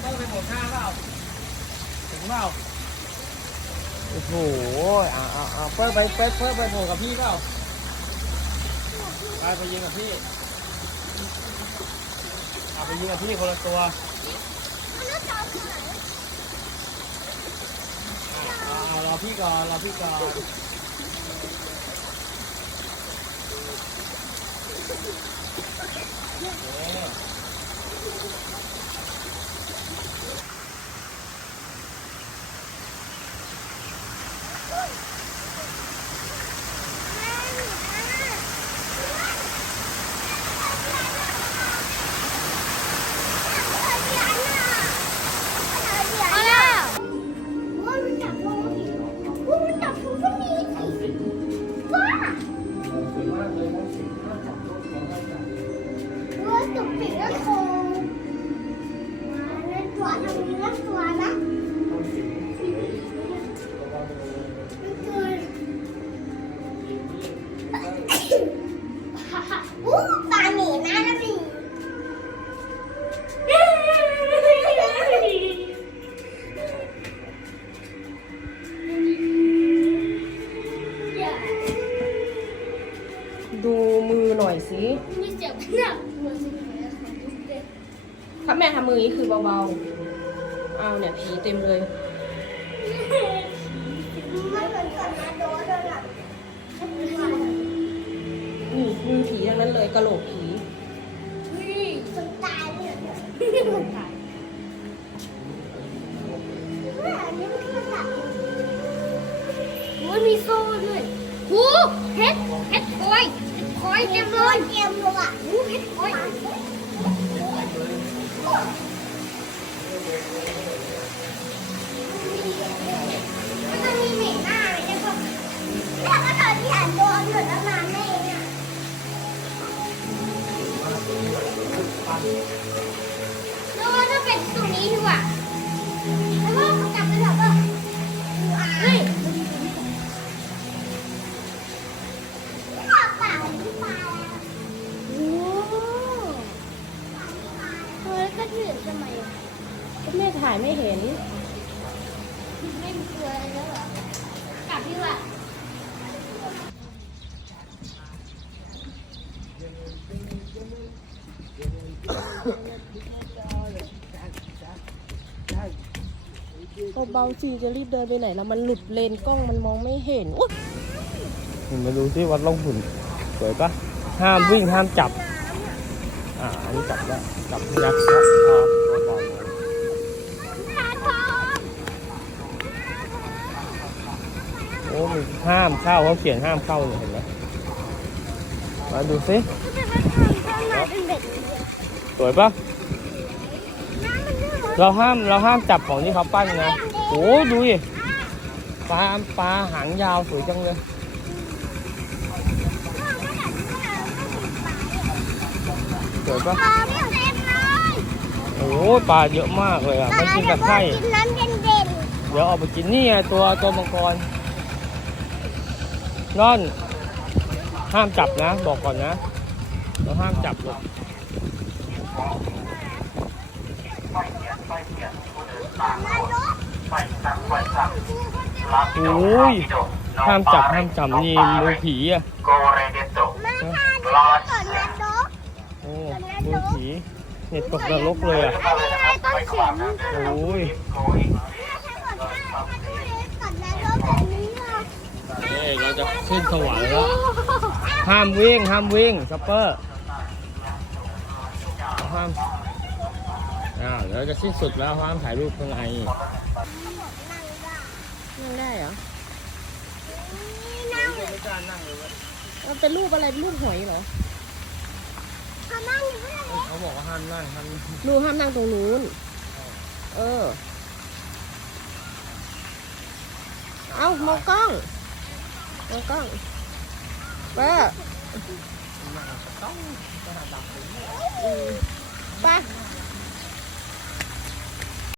เปิ้ลไปหมดหน้าเปล่าถึงเปล่าโอ้โหอ่าอ่าอ่าเปิ้ลไปเปิ้ลเปิ้ลไปโผล่กับพี่เปล่าไปไปยิงกับพี่เอาไปยิงกับพี่คนละตัวมันน่าจะเอาไปไหนอ่าเอารอพี่ก่อนรอพี่ก่อนโอเค ตัวตรงนี้แล้วตัวนะอู้ปลาหนีนะนะพี่ดูมือหน่อยสิมีเจ็บเนี่ยมือของตุ๊กเด็ก ถ้าแม่ทำมืออย่างนี้คือเบาๆ เอาเนี่ยผีเต็มเลยมันเหมือนกับนาโดนเลยอะนี่มือผีทั้งนั้นเลยกระโหลกผีคนตายเลยคนตายแม่อันนี้มันคือแบบมันมีโซ่ด้วยหูเฮ็ดเฮ็ดคอยเฮ็ดคอยเต็มเลยเต็มเลยอะหูเฮ็ดคอยมันจะมีเหม็นหน้าเลยเนี่ยก็ถ้าก็ตอนที่อ่านโดนหลุดแล้วมาแม่เนี่ยแล้วว่าถ้าเป็นตรงนี้ดีกว่า ก็แม่ถ่ายไม่เห็น ไม่มีตัวอะไรแล้วเหรอกลับดีกว่าเบาๆสิจะรีบเดินไปไหนแล้วมันหลุดเลนกล้องมันมองไม่เห็นอุ๊ยมาดูที่วัดล่องหุ่นสวยปะห้ามวิ่งห้ามจับ อ่าอันนี้จับแล้วจับยักษ์แล้วพอเบาๆ ปลาทอง โอ้มี ห้ามเข้าเขาเขียนห้ามเข้าเลยเห็นไหมมาดูสิก็จะมาทำข้างในเป็นเบ็ดสวยปะน้ำมันเลือดเราห้ามเราห้ามจับของที่เขาปั้นนะโอ้ดูดิปลาปลาหางยาวสวยจังเลยสวยปะปลาไม่เต็มเลยโอ้ปลาเยอะมากเลยอะมันกินกับไข่กินน้ำเย็นเดี๋ยวเอาไปกินนี่ไงตัวตัวมังกร นั่นห้ามจับนะ บอกก่อนนะเราห้ามจับหรอกโอ้ยห้ามจับห้ามจับนี่มือผีอะๆมาค่ะดูก่อนนะดกโอ้มือผีเนี่ยตกนรกเลยอะอันนี้ไงต้นเข็มโอ้ย ก่อนนะดกแบบนี้อะ เอ้ยเราจะ ขึ้นสวรรค์แล้วห้ามวิ่งห้ามวิ่งซัปเปอร์ห้ามอ้าวเดี๋ยวจะสิ้นสุดแล้วห้ามถ่ายรูปข้างในนั่งได้เหรอนั่งไม่กล้านั่งเลยมันเป็นรูปอะไรรูปหอยเหรอเขานั่งอยู่ไม่ได้เขาบอกว่าห้ามนั่งห้ามรูห้ามนั่งตรงนู้น เออ เอามองกล้อง มองกล้องป้าป้า